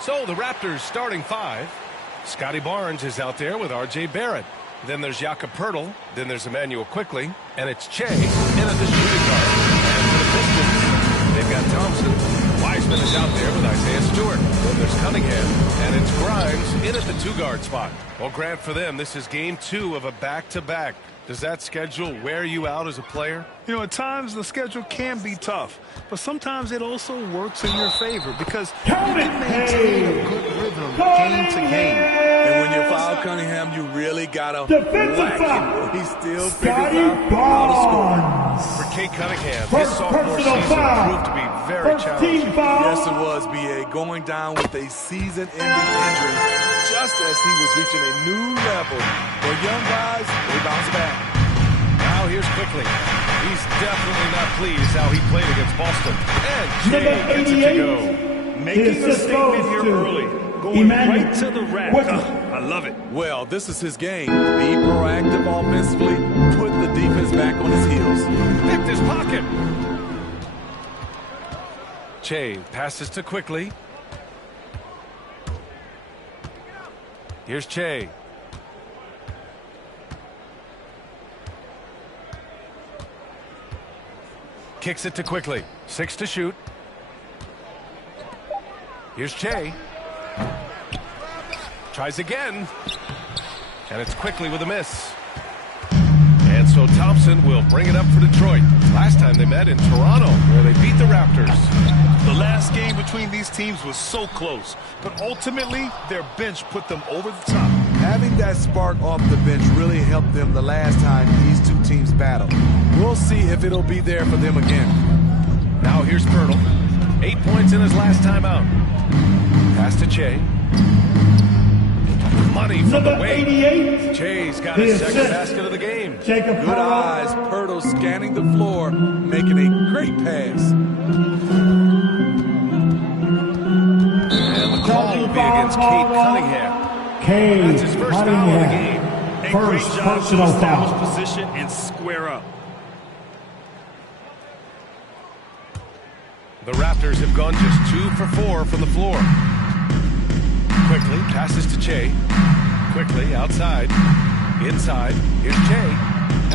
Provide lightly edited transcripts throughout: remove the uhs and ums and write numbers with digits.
So the Raptors starting five. Scotty Barnes is out there with R.J. Barrett. Then there's Jakob Poeltl. Then there's Emmanuel Quickly. And it's Che in at the shooting guard. And for the Pistons, they've got Thompson. Wiseman is out there with Isaiah Stewart. Then there's Cunningham. And it's Grimes in at the two-guard spot. Well, Grant, for them, this is game 2 of a back-to-back. Does that schedule wear you out as a player? You know, at times the schedule can be tough, but sometimes it also works in your favor because you can maintain a good rhythm game to game. And when you foul Cunningham, you really gotta whack him. He still figures out how to score. For Kate Cunningham, his sophomore season proved to be very challenging. Yes, it was, B.A. Going down with a season-ending injury just as he was reaching a new level. For young guys, they bounce back. Now here's Quickly. He's definitely not pleased how he played against Boston. And Jay gets it to go. Making a statement here early. Going right to the rack. I love it. Well, this is his game. Be proactive offensively. Put the defense back on his heels. Picked his pocket. Che passes to Quickly. Here's Che. Kicks it to Quickly. 6 to shoot. Here's Che. Tries again. And it's Quickly with a miss. And so Thompson will bring it up for Detroit. Last time they met in Toronto, where they beat the Raptors. The last game between these teams was so close, but ultimately their bench put them over the top. Having that spark off the bench really helped them the last time these two teams battled. We'll see if it'll be there for them again. Now here's Poeltl. 8 points in his last time out. Pass to Che. Money from the wing. Che's got his second basket of the game. Good eyes. Poeltl scanning the floor, making a great pass. And the call will be against Kate Cunningham. That's his first foul of the game. A great job to establish position and square up. The Raptors have gone just 2 for 4 from the floor. Quickly passes to Che. Quickly outside. Inside. Here's Che.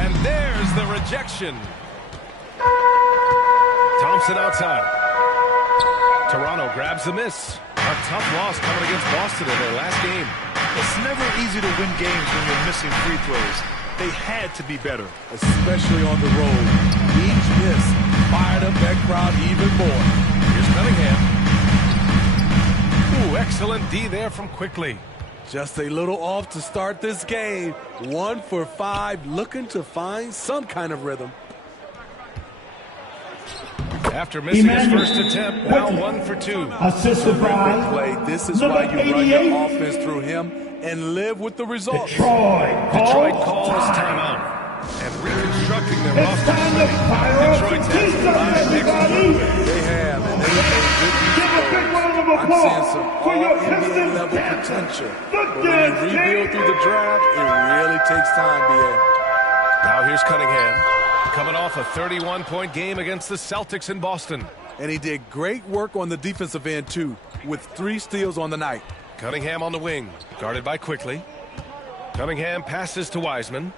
And there's the rejection. Thompson outside. Toronto grabs the miss. A tough loss coming against Boston in their last game. It's never easy to win games when you're missing free throws. They had to be better. Especially on the road. Each miss fired up that crowd even more. Here's Cunningham. Ooh, excellent D there from Quickly. Just a little off to start this game. 1 for 5, looking to find some kind of rhythm. After missing his first attempt, now 1 for 2. Assisted by play. This is why you run your offense through him and live with the results. Detroit calls timeout. And reconstructing their roster. Detroit's had some nice movement. They have, and they have good defense. I'm seeing some all-NBA level potential. But when you rebuild through the draft, it really takes time, B.A. Now here's Cunningham, coming off a 31-point game against the Celtics in Boston. And he did great work on the defensive end, too, with 3 steals on the night. Cunningham on the wing, guarded by Quickly. Cunningham passes to Wiseman.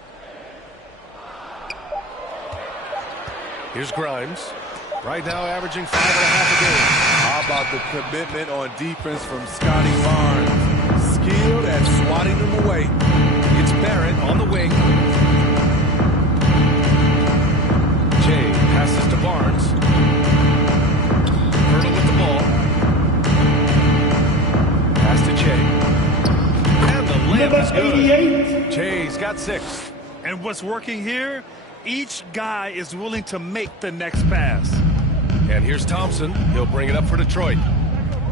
Here's Grimes. Right now averaging 5.5 a game. How about the commitment on defense from Scotty Barnes? Skilled at swatting them away. It's Barrett on the wing. Che passes to Barnes. Poeltl with the ball. Pass to Che. And the layup is good. Che's got 6. And what's working here? Each guy is willing to make the next pass. And here's Thompson. He'll bring it up for Detroit.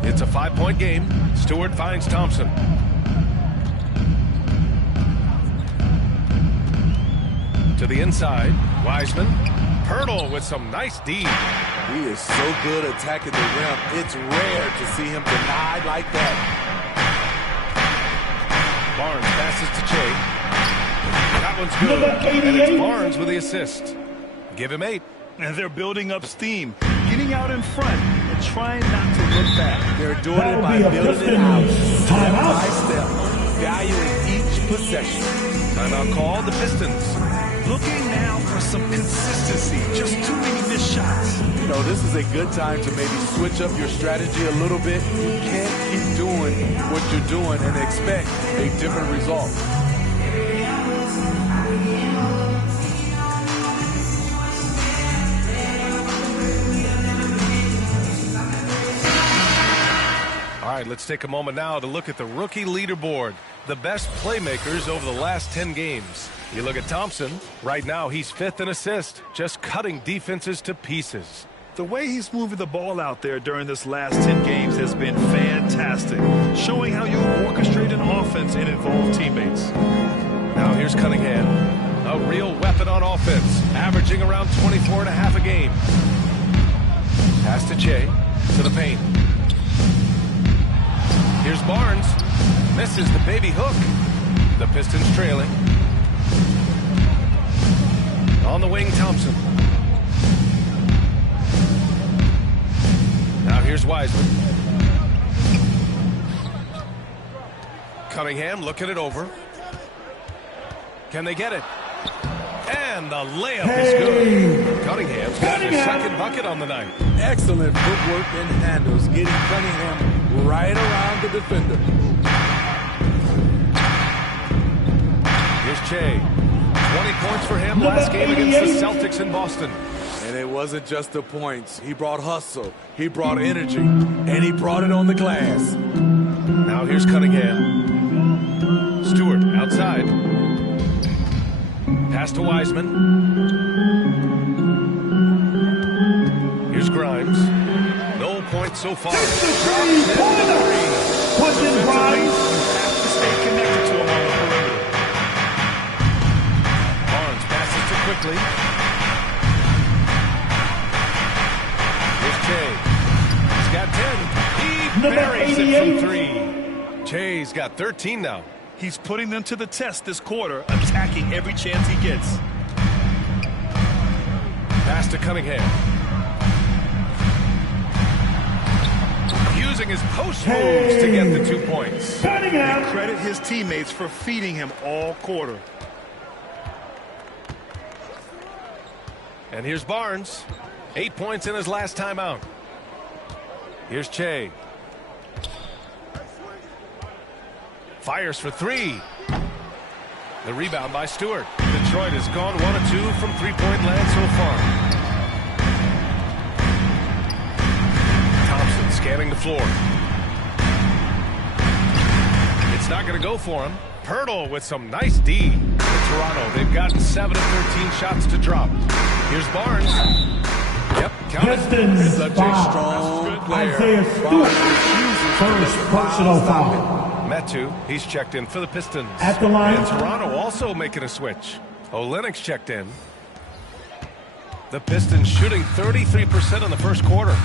It's a 5-point game. Stewart finds Thompson. To the inside. Wiseman. Poeltl with some nice D. He is so good attacking the rim. It's rare to see him denied like that. Barnes passes to Che. That one's good. And it's Barnes with the assist. Give him 8. And they're building up steam, getting out in front and trying not to look back. They're doing it by building it out, step by step, valuing each possession. Timeout called, the Pistons. Looking now for some consistency. Just too many missed shots. You know, this is a good time to maybe switch up your strategy a little bit. You can't keep doing what you're doing and expect a different result. All right, let's take a moment now to look at the rookie leaderboard. The best playmakers over the last 10 games. You look at Thompson. Right now, he's 5th in assist, just cutting defenses to pieces. The way he's moving the ball out there during this last 10 games has been fantastic, showing how you orchestrate an offense and involve teammates. Now here's Cunningham, a real weapon on offense, averaging around 24.5 a game. Pass to Che, to the paint. Here's Barnes, misses the baby hook. The Pistons trailing. On the wing, Thompson. Now here's Wiseman. Cunningham looking it over. Can they get it? And the layup is good. Cunningham's got his second bucket on the night. Excellent footwork and handles, getting Cunningham right around the defender. Here's Che. 20 points for him last game against the Celtics in Boston. And it wasn't just the points. He brought hustle, he brought energy, and he brought it on the glass. Now here's Cunningham. Stewart outside. Pass to Wiseman. Here's Grimes. No points so far. Barnes passes too quickly. Here's Che. He's got 10. He buries it from 3. Che's got 13 now. He's putting them to the test this quarter, attacking every chance he gets. Pass to Cunningham. Using his post moves to get the 2 points. And credit his teammates for feeding him all quarter. And here's Barnes. 8 points in his last time out. Here's Che. Fires for 3. The rebound by Stewart. Detroit has gone 1 of 2 from three-point land so far. Thompson scanning the floor. It's not going to go for him. Pirtle with some nice D. In Toronto, they've gotten 7 of 13 shots to drop. Here's Barnes. Yep, count it. Such a strong player. First personal foul. Metu, he's checked in for the Pistons. At the line. And Toronto also making a switch. Olynyk's checked in. The Pistons shooting 33% in the first quarter.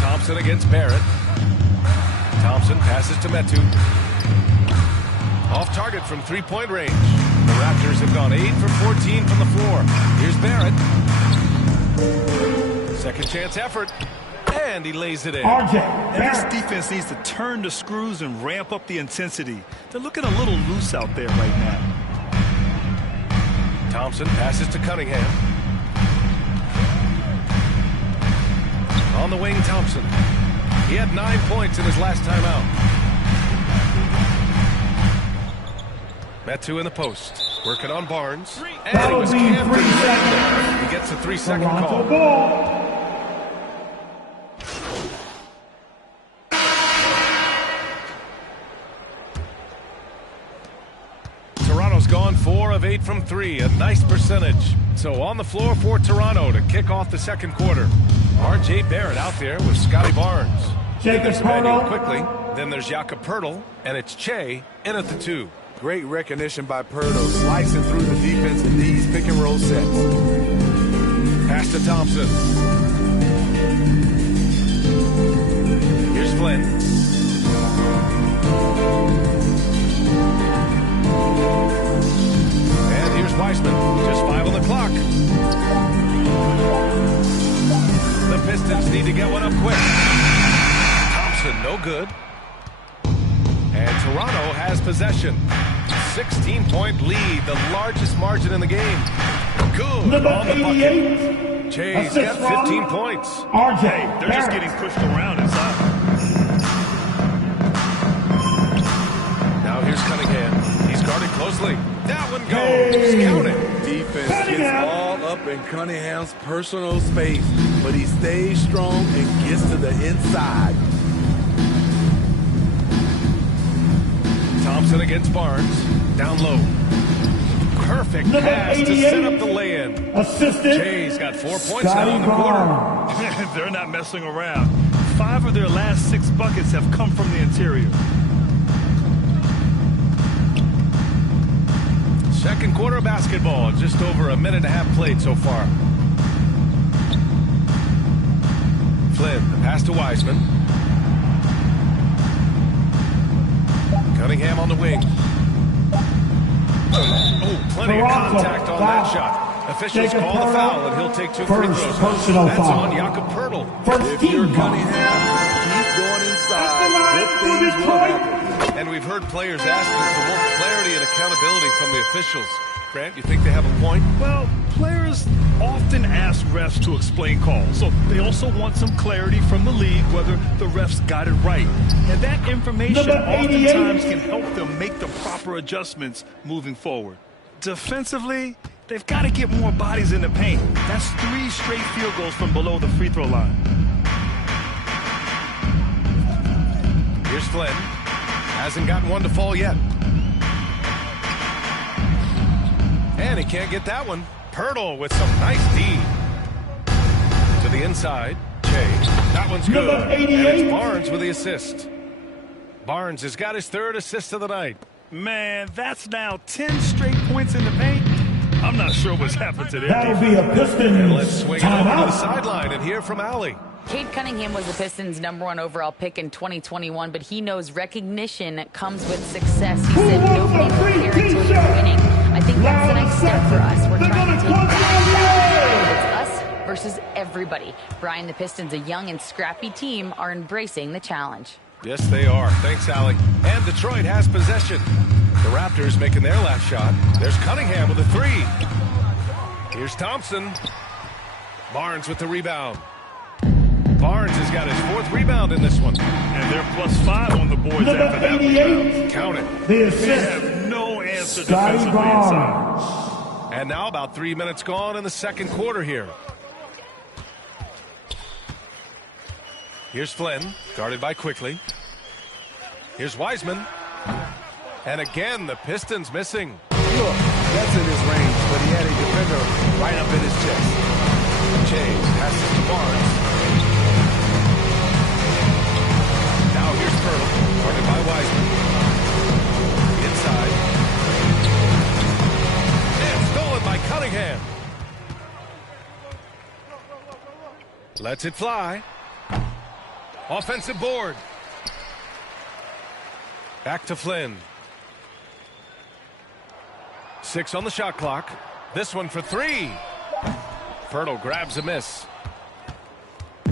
Thompson against Barrett. Thompson passes to Metu. Off target from three-point range. The Raptors have gone 8 for 14 from the floor. Here's Barrett. Second chance effort. And he lays it in. And this defense needs to turn the screws and ramp up the intensity. They're looking a little loose out there right now. Thompson passes to Cunningham. On the wing, Thompson. He had 9 points in his last time out. Metu in the post. Working on Barnes. And he was camped. He gets a 3-second call. Toronto's gone 4 of 8 from 3, a nice percentage. So on the floor for Toronto to kick off the second quarter. R.J. Barrett out there with Scotty Barnes. There's Marian quickly. Then there's Wielkopolskiego, and it's Che in at the 2. Great recognition by Pirtle, slicing through the defense in these pick-and-roll sets. Pass to Thompson. Here's Flynn. And here's Wiseman. Just 5 on the clock. Pistons need to get one up quick. Thompson, no good. And Toronto has possession. 16-point lead, the largest margin in the game. Good Number on the 88. bucket. Jay's got 15 points. RJ, They're just getting pushed around inside. Now here's Cunningham. He's guarded closely. That one goes. Count it. Defense gets all up in Cunningham's personal space, but he stays strong and gets to the inside. Thompson against Barnes. Down low. Perfect pass to set up the lay-in. Assistant. Jay's got 4 points now in the quarter. They're not messing around. 5 of their last 6 buckets have come from the interior. Second quarter of basketball. Just over a minute and a half played so far. Flynn, the pass to Wiseman. Cunningham on the wing. Oh, plenty of contact on that shot. Officials call the foul, and he'll take 2 free throws. That's on Wielkopolskiego. If you're Cunningham, keep going inside. Good things will happen. And we've heard players asking for more clarity and accountability from the officials. Grant, you think they have a point? Well, players often ask refs to explain calls, so they also want some clarity from the league whether the refs got it right. And that information oftentimes can help them make the proper adjustments moving forward. Defensively, they've got to get more bodies in the paint. That's 3 straight field goals from below the free throw line. Here's Flynn. Hasn't gotten one to fall yet. And he can't get that one. Pirtle with some nice D. To the inside. Jay. That one's good. And it's Barnes with the assist. Barnes has got his 3rd assist of the night. Man, that's now 10 straight points in the paint. I'm not sure what's happened to their That'll be a Pistons And let's swing it over to the timeout. sideline and hear from Allie. Cade Cunningham was the Pistons' #1 overall pick in 2021, but he knows recognition comes with success. He said nobody will care until you're winning. I think that's the next step for us. We're trying to take Brian back. It's us versus everybody. Brian, the Pistons, a young and scrappy team, are embracing the challenge. Yes, they are. Thanks, Allie. And Detroit has possession. The Raptors making their last shot. There's Cunningham with a 3. Here's Thompson. Barnes with the rebound. Barnes has got his 4th rebound in this one. And they're +5 on the boards Number after that 88. rebound. Count it. The They assist. have no answer Scotty defensively inside. Barnes. And now about 3 minutes gone in the second quarter here. Here's Flynn, guarded by Quickly. Here's Wiseman. And again, the Pistons missing. Look, that's in his range, but he had a defender right up in his chest. Jay passes to Barnes. Now here's Pirtle, guarded by Wiseman. Inside. And stolen by Cunningham. Lets it fly. Offensive board. Back to Flynn. 6 on the shot clock. This one for 3. Pirtle grabs a miss.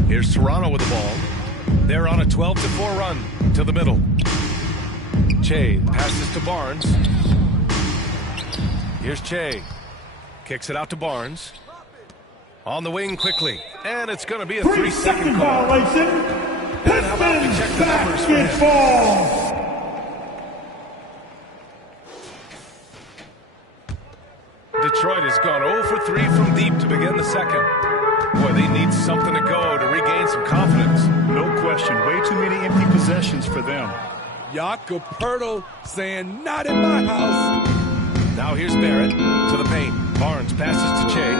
Here's Toronto with the ball. They're on a 12-4 run to the middle. Che passes to Barnes. Here's Che. Kicks it out to Barnes. On the wing quickly. And it's going to be a 3-second call. violation. And how about we check the numbers for him? Basketball. Detroit has gone 0 for 3 from deep to begin the second. Boy, they need something to go to regain some confidence. No question. Way too many empty possessions for them. Wielkopolskiego saying, not in my house. Now here's Barrett to the paint. Barnes passes to Che.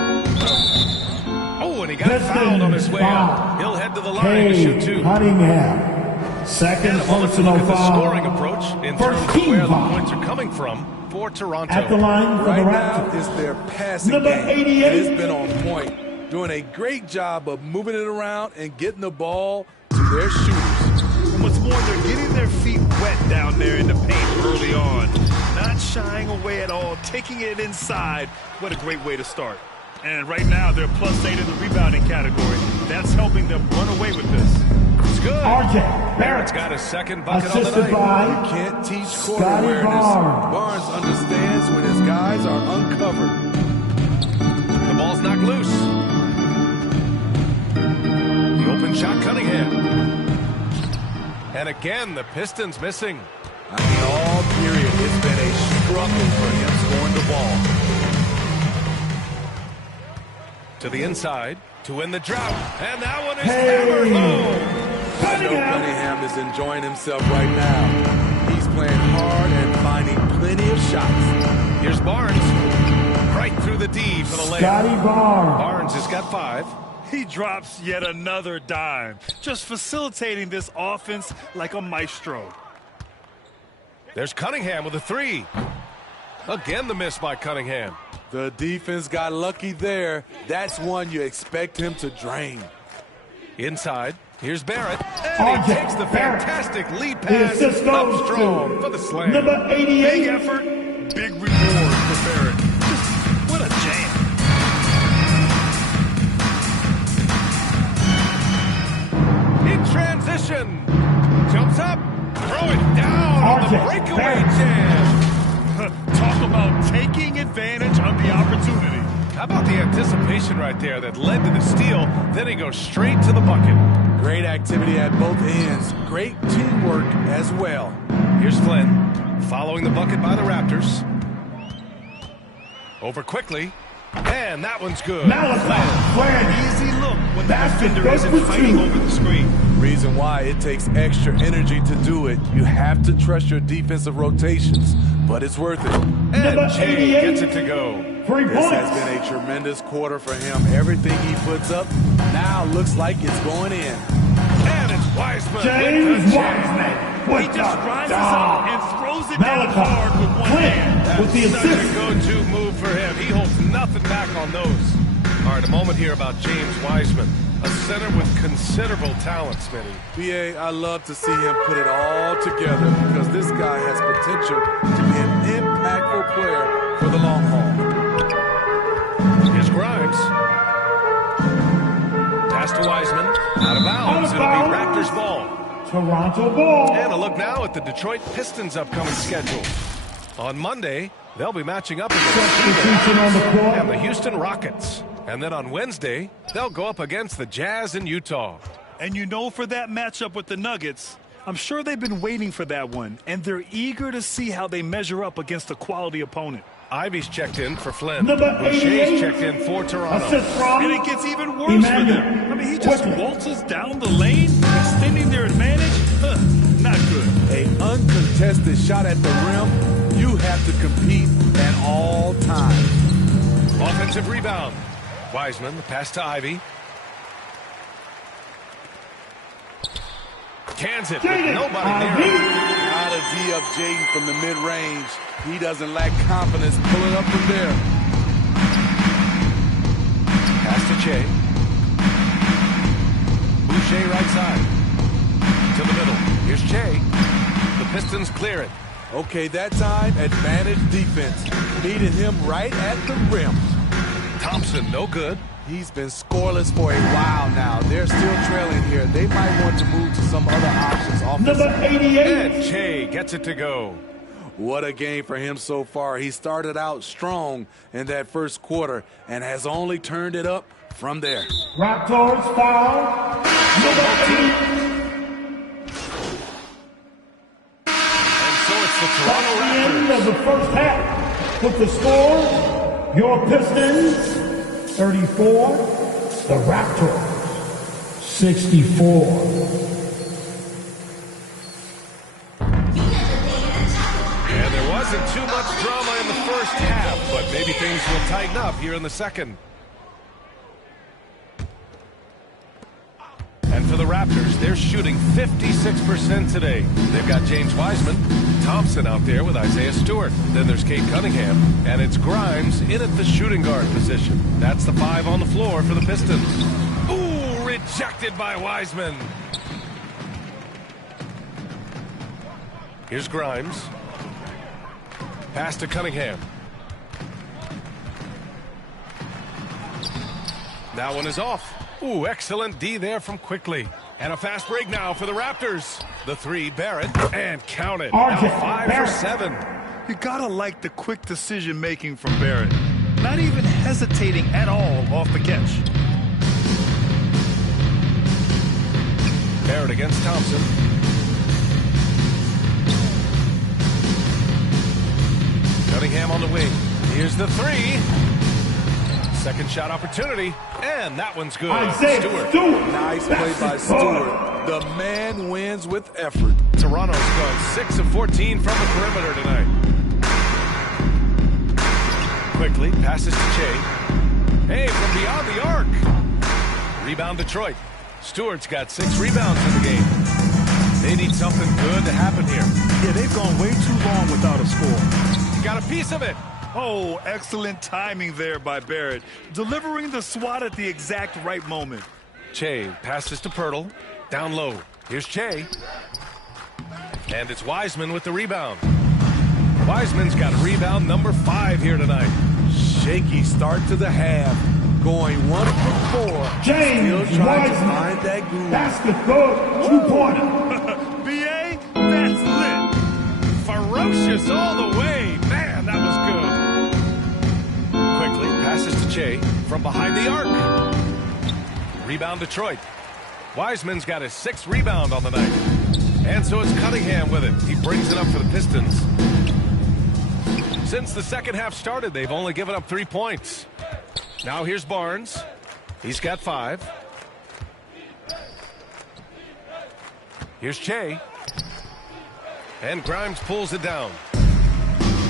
Oh, and he got fouled on his way out. He'll head to the line to shoot 2. Cunningham. Second And we'll look personal at the foul. scoring approach in First terms of team where the foul. points are coming from for Toronto. At the line for Right the now, Raptors. it's their passing Number game. 88. It's been on point. Doing a great job of moving it around and getting the ball to their shooters. And what's more, they're getting their feet wet down there in the paint early on. Not shying away at all, taking it inside. What a great way to start. And right now, they're +8 in the rebounding category. That's helping them run away with this. It's good. RJ Barrett's got his second bucket on the assisted night. You by can't teach court Scotty awareness. Barnes. Barnes understands when his guys are uncovered. The ball's knocked loose. The open shot, Cunningham. And again, the Pistons missing. I mean, all period, it's been a struggle for him scoring the ball. To the inside to win the drought. And that one is hammered home. I know Cunningham is enjoying himself right now. He's playing hard and finding plenty of shots. Here's Barnes. Right through the D for the layup. Scotty Barnes. Barnes has got 5. He drops yet another dime, just facilitating this offense like a maestro. There's Cunningham with a 3. Again, the miss by Cunningham. The defense got lucky there. That's one you expect him to drain. Inside, here's Barrett. And he takes the fantastic lead pass assist up goes strong to for the slam. number 88. Big effort, big reward for Barrett. Just what a jam. In transition. Jumps up. Throw it down on the breakaway jam. Talk about taking advantage of the opportunity. How about the anticipation right there that led to the steal? Then he goes straight to the bucket. Great activity at both ends. Great teamwork as well. Here's Flynn, following the bucket by the Raptors. Over quickly, and that one's good. Easy look when the defender isn't fighting over the screen. Reason why it takes extra energy to do it. You have to trust your defensive rotations, but it's worth it. And Jay gets it to go. This has been a tremendous quarter for him. Everything he puts up now looks like it's going in. And it's Wiseman. James Wiseman. He just rises up and throws it down hard with one hand. With the Such a assist. go-to move for him. He holds nothing back on those. All right, a moment here about James Wiseman, a center with considerable talent, Smitty. BA, I love to see him put it all together because this guy has potential to be an impactful player for the long haul. Here's Grimes. Pass to Wiseman. Out of bounds. It'll be Raptors ball. Toronto ball. And a look now at the Detroit Pistons' upcoming schedule. On Monday, they'll be matching up against Substitution on the court. and the Houston Rockets. And then on Wednesday, they'll go up against the Jazz in Utah. And you know, for that matchup with the Nuggets, I'm sure they've been waiting for that one, and they're eager to see how they measure up against a quality opponent. Ivy's checked in for Flynn. Number Boucher's 88. checked in for Toronto. Assist from And it gets even worse for them. I mean, he just Quickly. waltzes down the lane, extending their advantage. Not good. A uncontested shot at the rim, you have to compete at all times. Offensive rebound. Wiseman, the pass to Ivy. Cans it with nobody near him. Out of D up Jaden from the mid-range. He doesn't lack confidence pulling up from there. Pass to Che. Boucher right side. To the middle. Here's Che. The Pistons clear it. Okay, that time, advantage defense. Needed him right at the rim. Thompson, no good. He's been scoreless for a while now. They're still trailing here. They might want to move to some other options Number offensively. 88. And Che gets it to go. What a game for him so far. He started out strong in that first quarter and has only turned it up from there. Raptors foul. Number 80. And so it's the That's Toronto the end Raptors. of the first half. With the score, your Pistons 34, the Raptors 64. And there wasn't too much drama in the first half, but maybe things will tighten up here in the second. And for the Raptors, they're shooting 56% today. They've got James Wiseman, Thompson out there with Isaiah Stewart. Then there's Kate Cunningham, and it's Grimes in at the shooting guard position. That's the 5 on the floor for the Pistons. Ooh, rejected by Wiseman. Here's Grimes. Pass to Cunningham. That one is off. Ooh, excellent D there from Quickly. And a fast break now for the Raptors. The three, Barrett, and count it. Now 5 for 7. You gotta like the quick decision-making from Barrett. Not even hesitating at all off the catch. Barrett against Thompson. Cunningham on the wing. Here's the three. Second shot opportunity, and that one's good. Stewart. Nice play by Stewart. The man wins with effort. Toronto's gone 6 of 14 from the perimeter tonight. Quickly passes to Che. Hey, from beyond the arc. Rebound Detroit. Stewart's got 6 rebounds in the game. They need something good to happen here. Yeah, they've gone way too long without a score. He got a piece of it. Oh, excellent timing there by Barrett. Delivering the swat at the exact right moment. Che passes to Pirtle. Down low. Here's Che. And it's Wiseman with the rebound. Wiseman's got rebound number 5 here tonight. Shaky start to the half. Going 1 for 4. James Still trying to Wiseman. find that groove. Basket good. 2-pointer. BA, that's lit. Ferocious all the way. Man, that was good. Quickly passes to Che from behind the arc. Rebound Detroit. Wiseman's got his 6th rebound on the night. And so it's Cunningham with it. He brings it up for the Pistons. Since the second half started, they've only given up 3 points. Now here's Barnes. He's got 5. Here's Che. And Grimes pulls it down.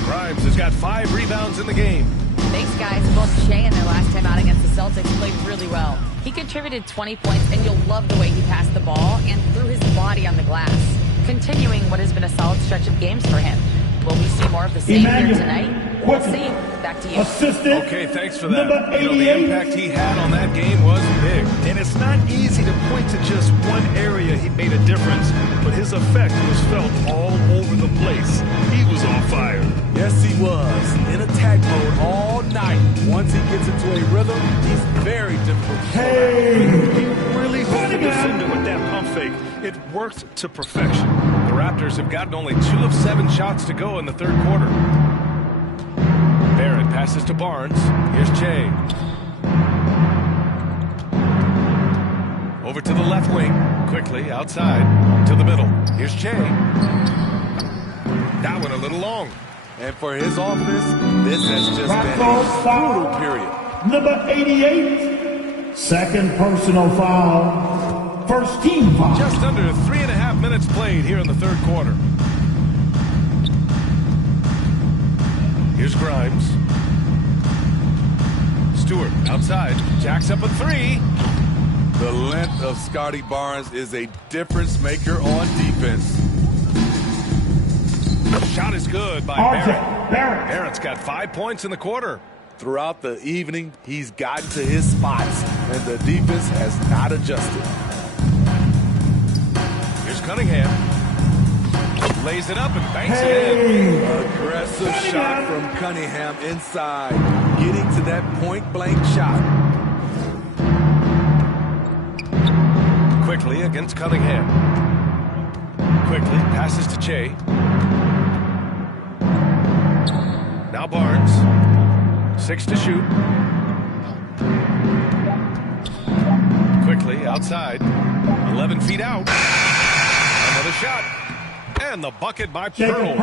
Grimes has got 5 rebounds in the game. Thanks, guys. Both Che and their last time out against the Celtics played really well. He contributed 20 points, and you'll love the way he passed the ball and threw his body on the glass, continuing what has been a solid stretch of games for him. Will we see more of the same here tonight? We'll see. Back to you. Assistant. Okay, thanks for that. Number You know, the 88. impact he had on that game was big. And it's not easy to point to just one area he made a difference, but his effect was felt all over the place. He was on fire. Yes, he was. In attack mode all night. Once he gets into a rhythm, he's very difficult. Hey. He really hooked the defender with that pump fake. It worked to perfection. The Raptors have gotten only 2 of 7 shots to go in the third quarter. Barrett passes to Barnes. Here's Che. Over to the left wing. Quickly outside to the middle. Here's Che. That one a little long. And for his offense, this has just been a Raptors foul. brutal period. Number 88. Second personal foul. First team foul. Just under 3.5 minutes played here in the third quarter. Here's Grimes. Stewart outside. Jacks up a 3. The length of Scotty Barnes is a difference maker on defense. Shot is good by RJ Barrett. Barrett. Barrett's got 5 points in the quarter. Throughout the evening, he's gotten to his spots, and the defense has not adjusted. Here's Cunningham. Lays it up and banks it in. Aggressive shot from Cunningham inside, getting to that point-blank shot. Quickly against Cunningham. Quickly passes to Che. Now Barnes. 6 to shoot. Quickly outside. 11 feet out. Another shot. And the bucket by Pirtle.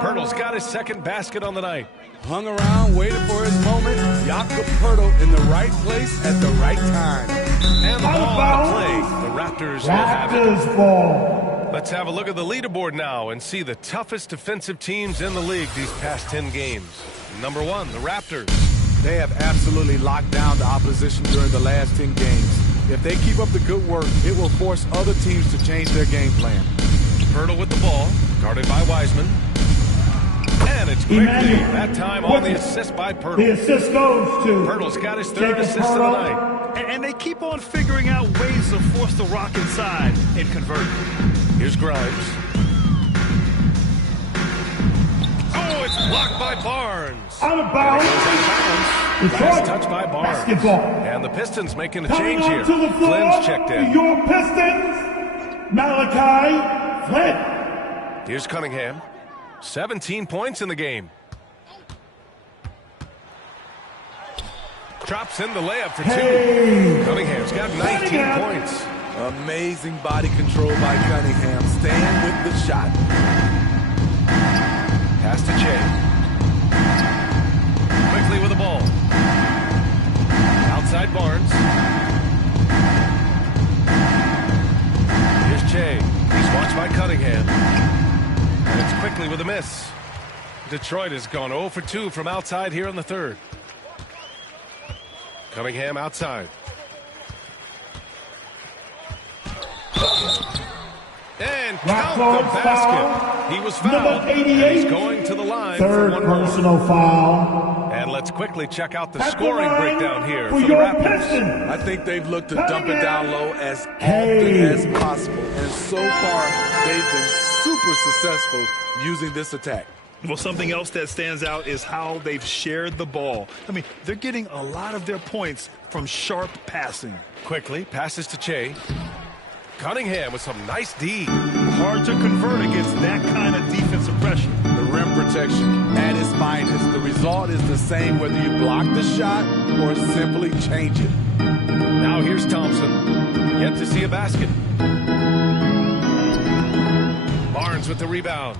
Pirtle's got his 2nd basket on the night. Hung around, waiting for his moment. Jakob Pirtle in the right place at the right time. And the ball out of play. The Raptors will have it. Raptors ball. Let's have a look at the leaderboard now and see the toughest defensive teams in the league these past 10 games. Number 1, the Raptors. They have absolutely locked down the opposition during the last 10 games. If they keep up the good work, it will force other teams to change their game plan. Pirtle with the ball, guarded by Wiseman. And it's Quickly, that time on the assist by Pirtle. The assist goes to Pirtle's got his 3rd assist of the night. And they keep on figuring out ways to force the rock inside and convert. Here's Grimes. Oh, Oh, it's blocked by Barnes. Out of bounds. Last touch by Barnes. Basketball. And the Pistons making a Coming change here. onto the floor, Flynn's checked in. your Pistons, Malachi Flynn. Here's Cunningham. 17 points in the game. Drops in the layup for two. Cunningham's got 19 points. Amazing body control by Cunningham. Staying with the shot. Pass to Che. Quickly with the ball. Outside Barnes. Here's Che. He's watched by Cunningham. And it's quickly with a miss. Detroit has gone 0 for 2 from outside here in the third. Cunningham outside. And count the basket. He was fouled. And he's going to the line Third for one more. personal foul. And let's quickly check out the scoring breakdown here for for the your Raptors. Pistons. I think they've looked to dump it down low as often as possible. And so far, they've been super successful using this attack. Well, something else that stands out is how they've shared the ball. I mean, they're getting a lot of their points from sharp passing. Quickly passes to Che. Cunningham with some nice D. Hard to convert against that kind of defensive pressure. The rim protection at its finest. The result is the same whether you block the shot or simply change it. Now here's Thompson. Yet to see a basket. Barnes with the rebound.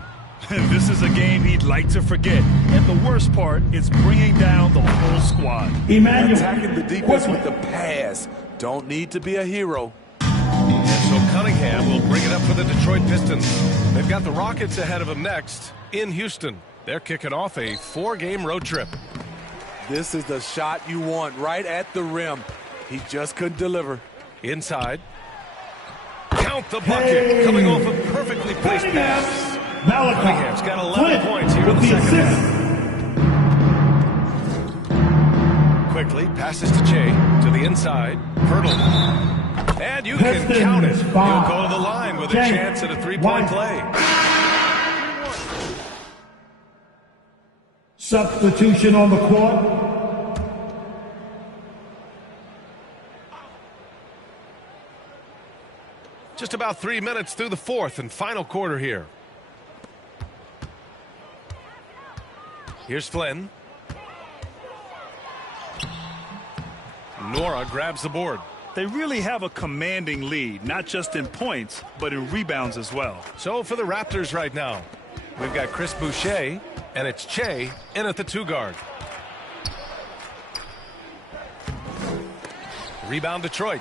This is a game he'd like to forget. And the worst part is bringing down the whole squad. Emmanuel. Attacking the defense with the pass. Don't need to be a hero. And so Cunningham will bring it up for the Detroit Pistons. They've got the Rockets ahead of them next in Houston. They're kicking off a 4-game road trip. This is the shot you want right at the rim. He just couldn't deliver. Inside. Count the bucket. Coming off a perfectly placed pass. Cunningham's got 11 points here in the second half. Quickly passes to Che to the inside. Hurdle. And you can count it. He'll go to the line with a chance at a three-point play. Substitution on the court. Just about 3 minutes through the fourth and final quarter here. Here's Flynn. Nora grabs the board. They really have a commanding lead, not just in points, but in rebounds as well. So for the Raptors right now, we've got Chris Boucher, and it's Che in at the 2-guard. Rebound Detroit.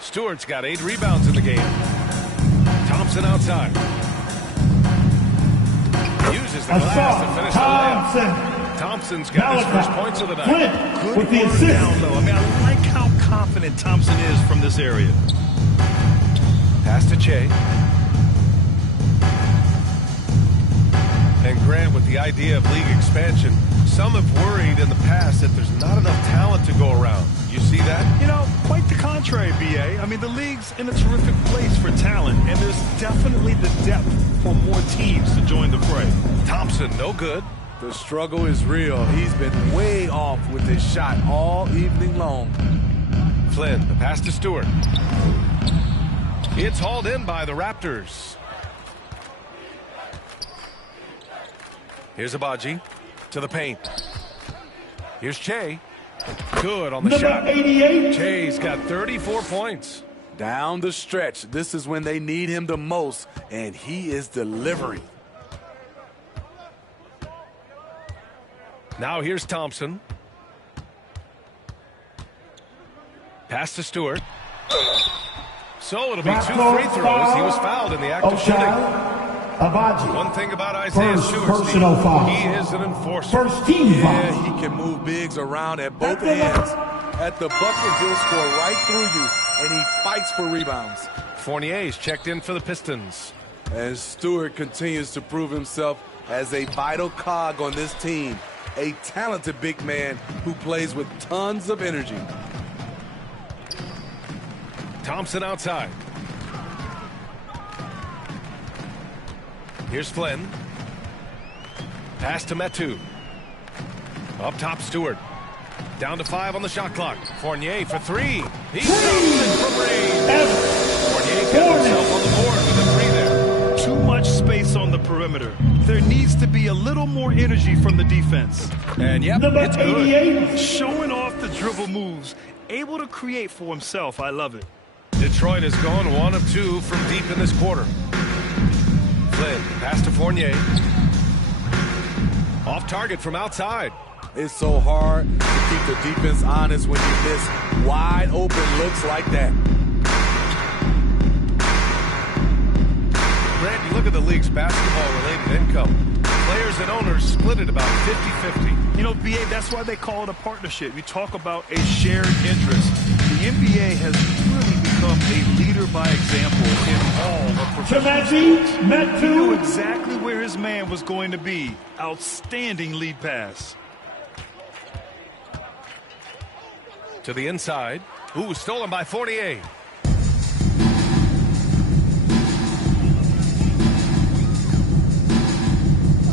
Stewart's got 8 rebounds in the game. Thompson outside. Uses the glass to finish the layup. Thompson's got his first points of the night. Good with the work assist. down low. I mean, I like how confident Thompson is from this area. Pass to Che. And Grant, with the idea of league expansion, some have worried in the past that there's not enough talent to go around. You see that? You know, quite the contrary, B.A. I mean, the league's in a terrific place for talent, and there's definitely the depth for more teams to join the fray. Thompson, no good. The struggle is real. He's been way off with his shot all evening long. Flynn, the pass to Stewart. It's hauled in by the Raptors. Here's Abaji to the paint. Here's Che. Good on the shot. Number 88. Che's got 34 points. Down the stretch, this is when they need him the most, and he is delivering. Now here's Thompson. Pass to Stewart. So it'll be 2 free throws. He was fouled in the act of shooting. Abaji. One thing about Isaiah First Stewart, personal Steve, foul. he is an enforcer. First team foul. Yeah, he can move bigs around at both ends. At the bucket, he'll score right through you, and he fights for rebounds. Fournier's checked in for the Pistons. And Stewart continues to prove himself as a vital cog on this team. A talented big man who plays with tons of energy. Thompson outside. Here's Flynn. Pass to Metu. Up top, Stewart. Down to 5 on the shot clock. Fournier for 3. He drops it from range. Fournier got himself on the board with a 3 there. Too much space on the perimeter. There needs to be a little more energy from the defense. And yep, Number it's good. 88. Showing off the dribble moves. Able to create for himself. I love it. Detroit has gone 1 of 2 from deep in this quarter. Flynn, pass to Fournier. Off target from outside. It's so hard to keep the defense honest when you miss wide open looks like that. Grant, you look at the league's basketball-related income. Players and owners split it about 50-50. You know, BA, that's why they call it a partnership. You talk about a shared interest. The NBA has really become a leader by example in all of professional sports. He knew exactly where his man was going to be. Outstanding lead pass. To the inside. Ooh, stolen by Fournier.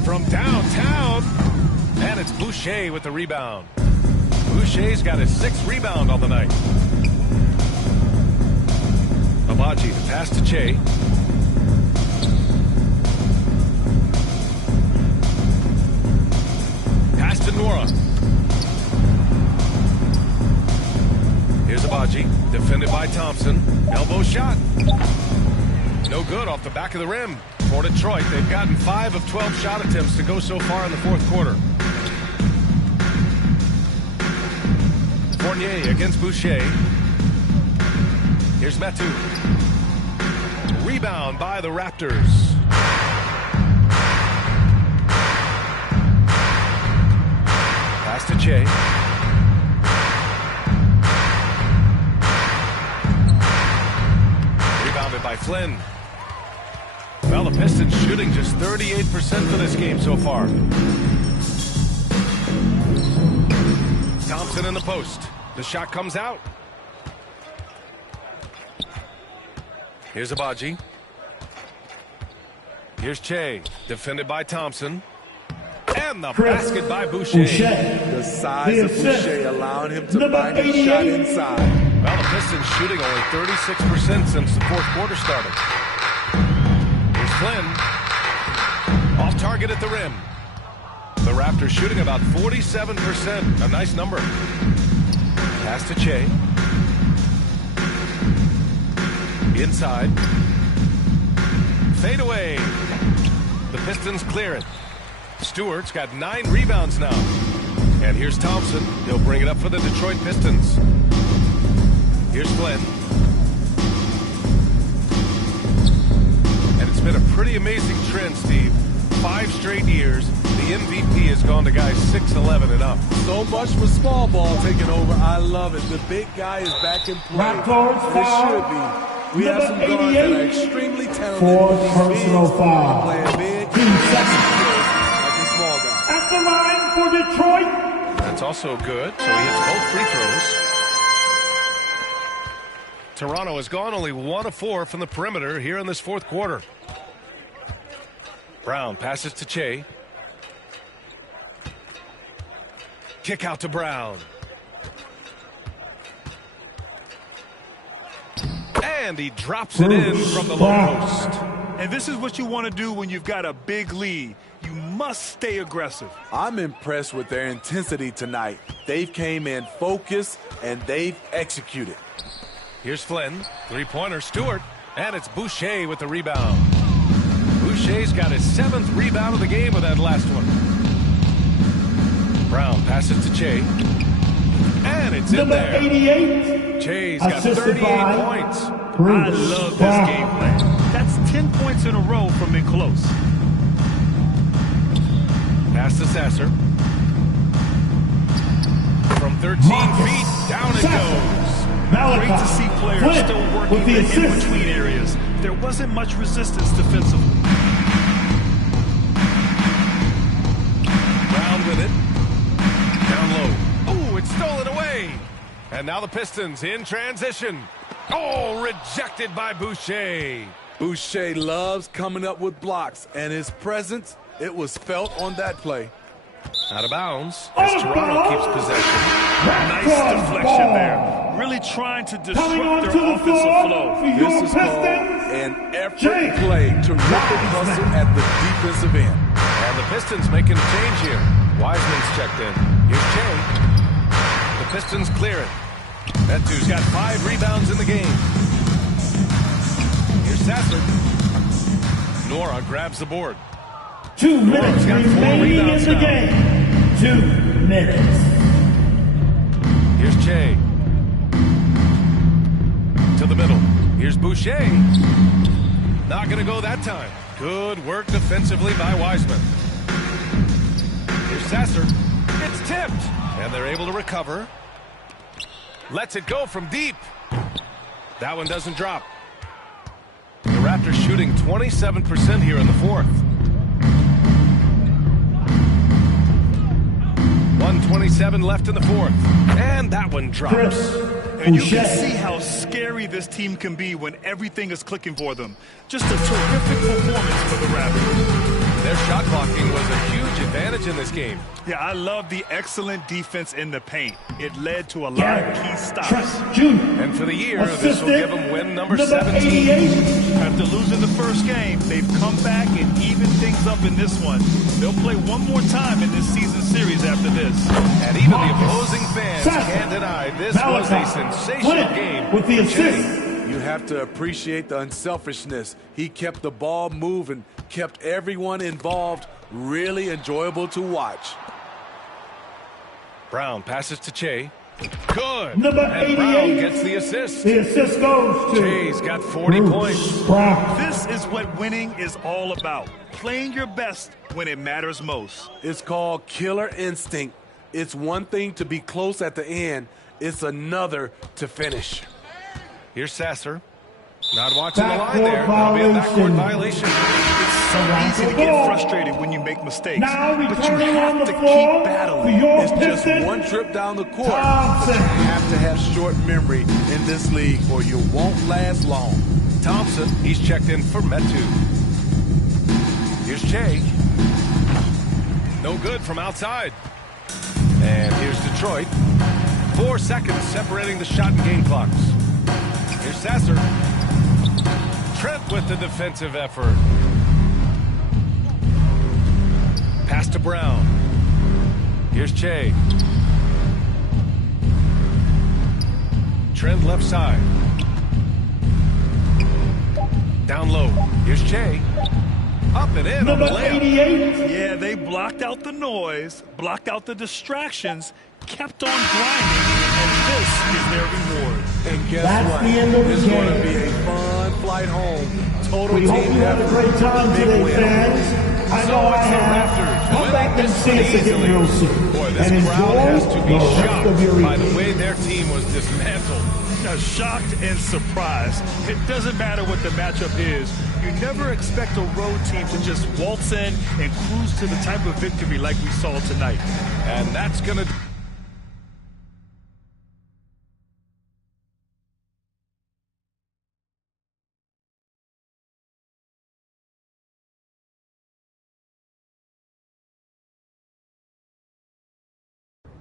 From downtown. And it's Boucher with the rebound. Boucher's got his 6th rebound on the night. Abaji, the pass to Che. Pass to Nora. Here's Abaji, defended by Thompson. Elbow shot. No good off the back of the rim. For Detroit, they've gotten 5 of 12 shot attempts to go so far in the 4th quarter. Fournier against Boucher. Here's Metu. Rebound by the Raptors. Pass to Che. Rebounded by Flynn. Well, the Pistons shooting just 38% for this game so far. Thompson in the post. The shot comes out. Here's Abaji. Here's Che, defended by Thompson. And the basket by Boucher. The size of Boucher allowing him to find his shot inside. Well, the Pistons shooting only 36% since the 4th quarter started. Here's Flynn. Off target at the rim. The Raptors shooting about 47%. A nice number. Pass to Che. Inside. Fade away. The Pistons clear it. Stewart's got 9 rebounds now. And here's Thompson. He'll bring it up for the Detroit Pistons. Here's Flynn. And it's been a pretty amazing trend, Steve. 5 straight years, the MVP has gone to guys 6'11" and up. So much for small ball taking over. I love it. The big guy is back in play. Raptors It should be. We have some guards that are extremely talented. 4th personal foul. Playing big. 2 seconds. Like a small guy. At the line for Detroit. That's also good, so he hits both free throws. Toronto has gone only 1 of 4 from the perimeter here in this 4th quarter. Brown passes to Che. Kick out to Brown. And he drops it in from the low post. And this is what you want to do when you've got a big lead. You must stay aggressive. I'm impressed with their intensity tonight. They've came in focused and they've executed. Here's Flynn, 3-pointer, Stewart, and it's Boucher with the rebound. Boucher's got his 7th rebound of the game with that last one. Brown passes to Che, and it's in there. 88. Che's got 38 points. I love this game plan. That's 10 points in a row from in close. Pass to Sasser. From 13 feet, down it goes. Great to see players still working the in-between areas. There wasn't much resistance defensively. Brown with it. Down low. Ooh, it's stolen away. And now the Pistons in transition. Oh, rejected by Boucher. Boucher loves coming up with blocks, and his presence It was felt on that play. Out of bounds as Toronto keeps possession. Nice deflection there. Really trying to disrupt their offensive flow. This is called an effort play to rip the hustle at the defensive end. And the Pistons making a change here. Wiseman's checked in. Here's Jay. The Pistons clear it. Metu's got 5 rebounds in the game. Here's Sasser. Nora grabs the board. 2 minutes remaining in the game. 2 minutes. Here's Che. To the middle. Here's Boucher. Not going to go that time. Good work defensively by Wiseman. Here's Sasser. It's tipped. And they're able to recover. Lets it go from deep. That one doesn't drop. The Raptors shooting 27% here in the fourth. 1:27 left in the fourth. And that one drops. And you can see how scary this team can be when everything is clicking for them. Just a terrific performance for the Raptors. Their shot blocking was a huge advantage in this game. Yeah, I love the excellent defense in the paint. It led to a lot of key stops. And for the year, this will give them win number 17. After losing the first game, they've come back and evened things up in this one. They'll play one more time in this season series after this. And even the opposing fans can't deny this was a sensational game. With the assist. You have to appreciate the unselfishness. He kept the ball moving, kept everyone involved really enjoyable to watch. Brown passes to Che. Good. Number and 88. Brown gets the assist. The assist goes to Che's got 40 points. Brown. This is what winning is all about. Playing your best when it matters most. It's called killer instinct. It's one thing to be close at the end. It's another to finish. Here's Sasser. Not watching the line there. That'll be a backcourt violation. It's so easy to get frustrated when you make mistakes. Now But you returning on have the to floor keep battling. for your It's just Pistons, one trip down the court. Thompson. You have to have short memory in this league or you won't last long. Thompson, he's checked in for Metu. Here's Che. No good from outside. And here's Detroit. 4 seconds separating the shot and game clocks. Here's Sasser. Trent with the defensive effort. Pass to Brown. Here's Che. Trent left side. Down low. Here's Che. Up and in on the Number layup. 88. Yeah, they blocked out the noise, blocked out the distractions, kept on grinding, and this is their reward. And guess That's what? the end of the It's going to game. be a fun flight home. Total We hope team you had a effort. great time Big today, win. fans. I know I it's the have. Raptors. Come back and see us again real soon. Boy, this And crowd enjoy has to be the rest shocked of your by the evening. way their team was dismantled. Now, shocked and surprised. It doesn't matter what the matchup is. You never expect a road team to just waltz in and cruise to the type of victory like we saw tonight. And that's going to...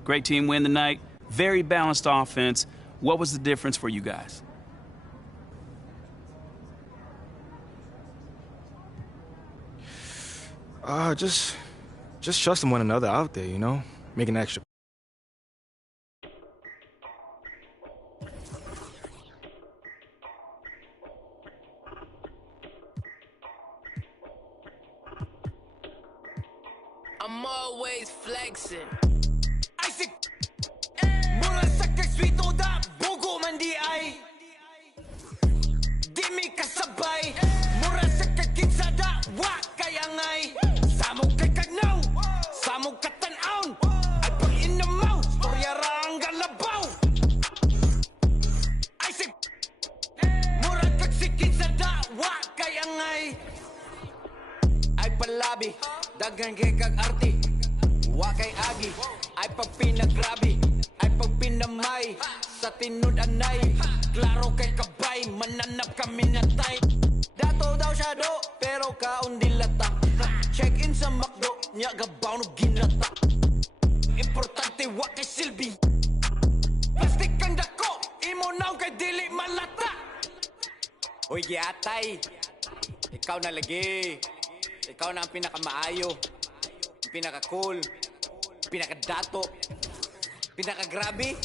Great team win tonight. Very balanced offense. What was the difference for you guys? Just trusting one another out there, you know, making extra. I'm always flexing. I say, mura sa kagswito da, bugo man di ay. Di mi kasabay, mura sa kagkitsa da, wa kayangay. Samog kay kagnaw, samog katanaon, ay pag inamaw, storya rang galabaw. I say, mura kagsikitsa da, wa kayangay. Ay palabi, dagan kay kag arti. Wa kay agi, ay pag pinagrabi, ay pag pinamay, sa tinud anay, klaro kay kabay, mananap kami na tay. Dato daw siya do, pero kaon dilata. Check in sa sa makdo nya gabaw no ginata. Importante wa kay silbi. Plastic kang dako, imo naw kay dili malata. Hoy giatay, ikaw na lagi. Ikaw na ang pinakamaayo, ang pinaka-cool, pinaka-dato, pinaka-grabe.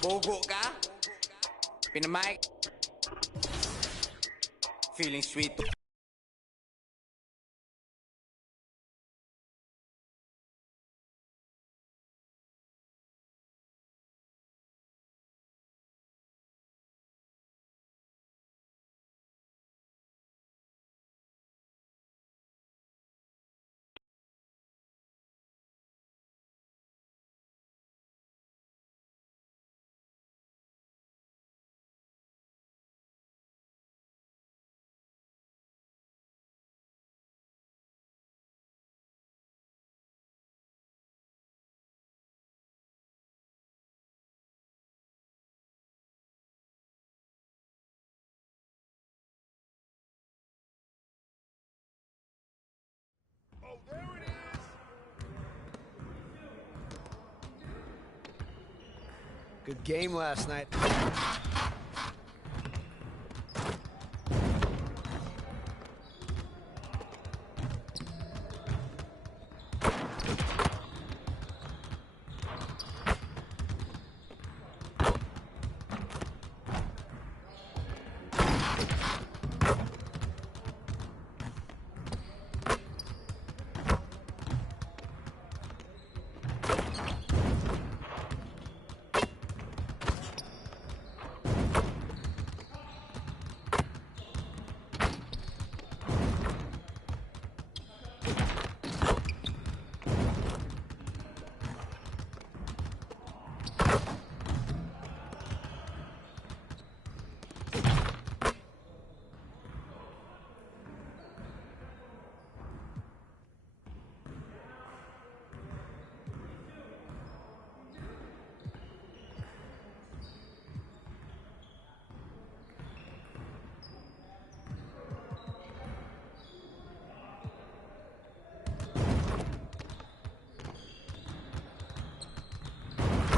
Bogo ka, pinamay. Feeling sweet. Good game last night.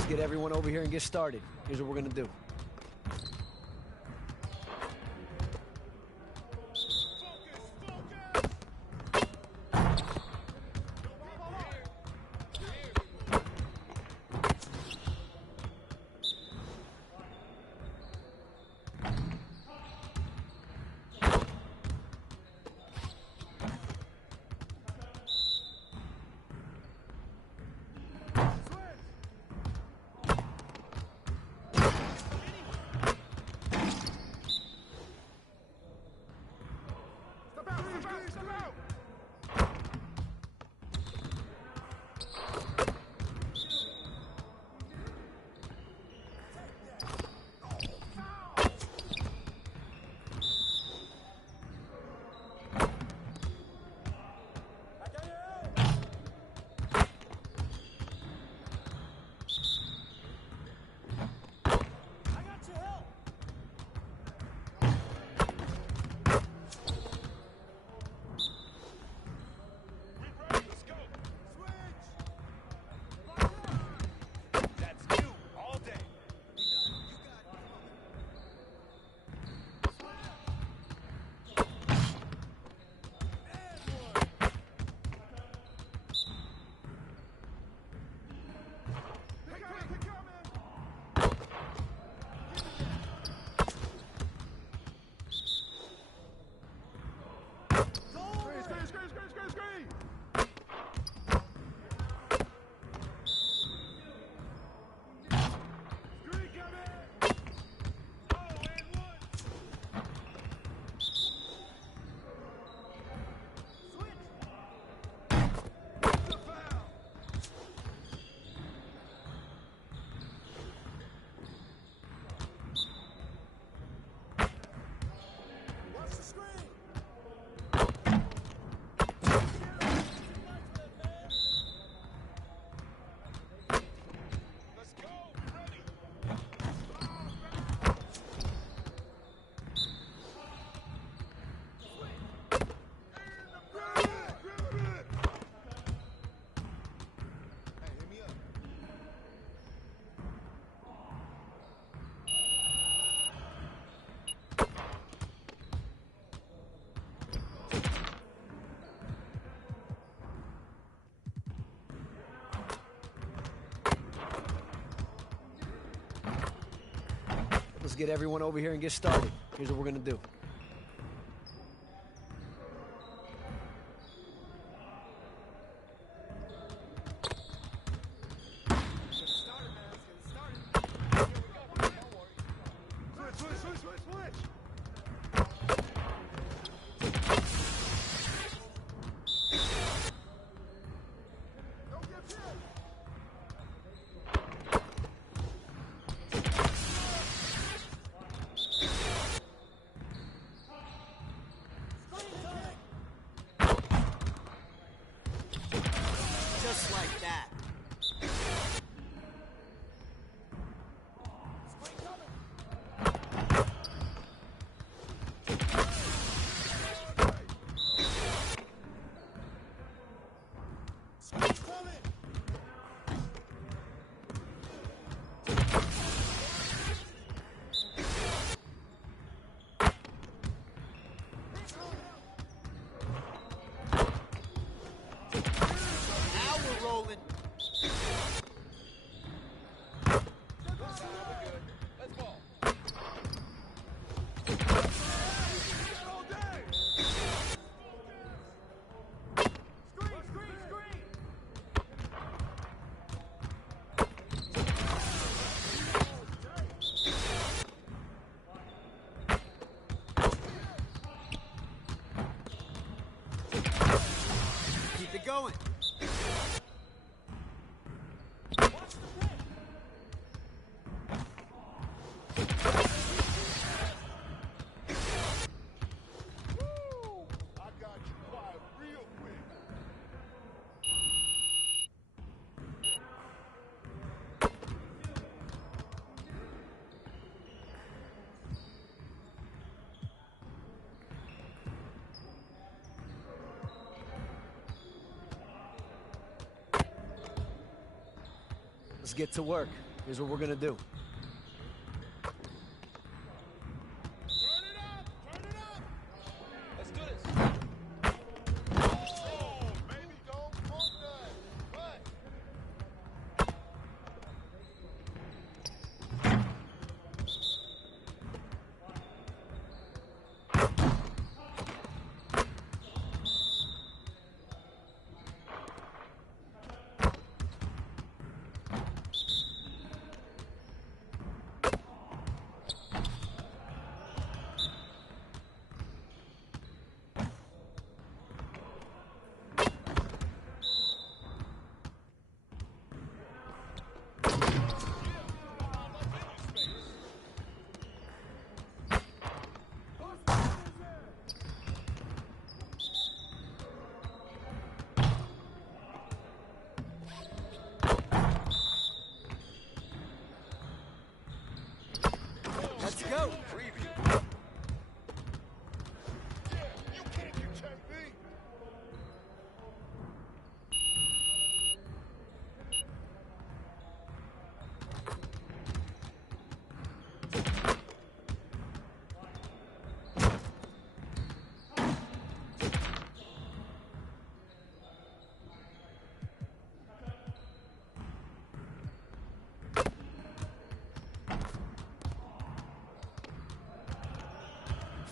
Let's get everyone over here and get started. Here's what we're gonna do. Let's get everyone over here and get started. Here's what we're gonna do. Just like that. Now we're rolling. Keep it going. Let's get to work. Here's what we're gonna do. Let's go.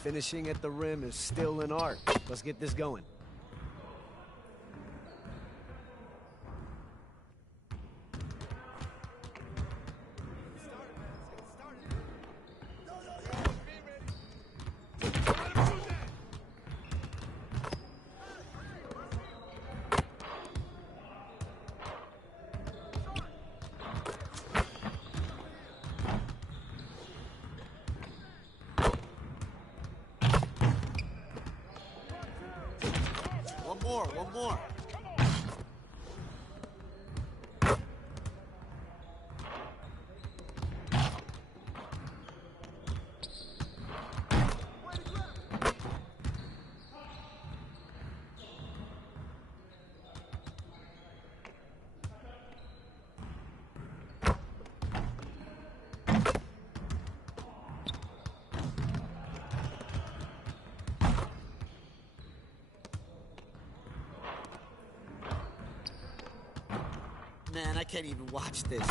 Finishing at the rim is still an art. Let's get this going. One more. Man, I can't even watch this.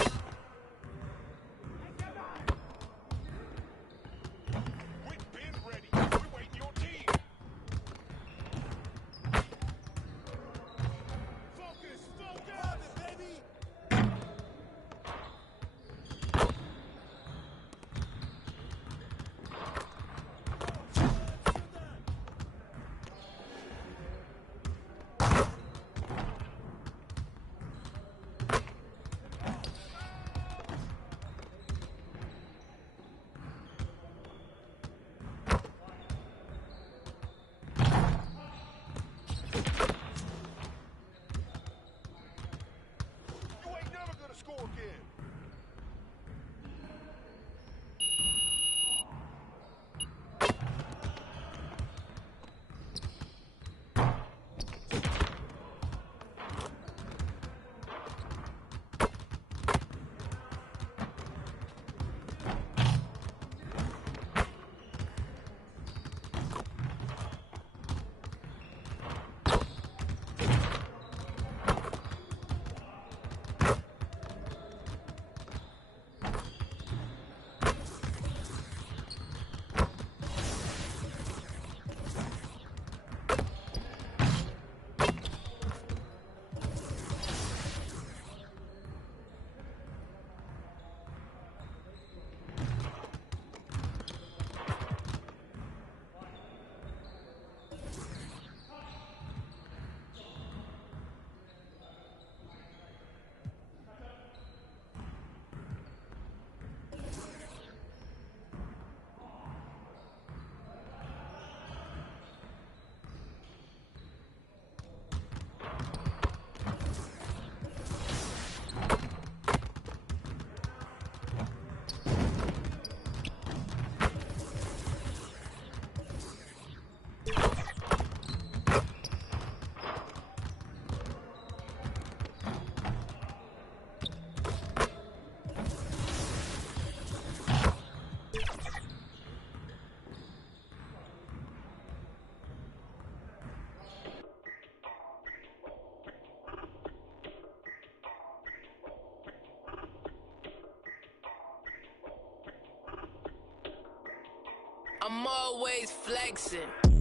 I'm always flexing.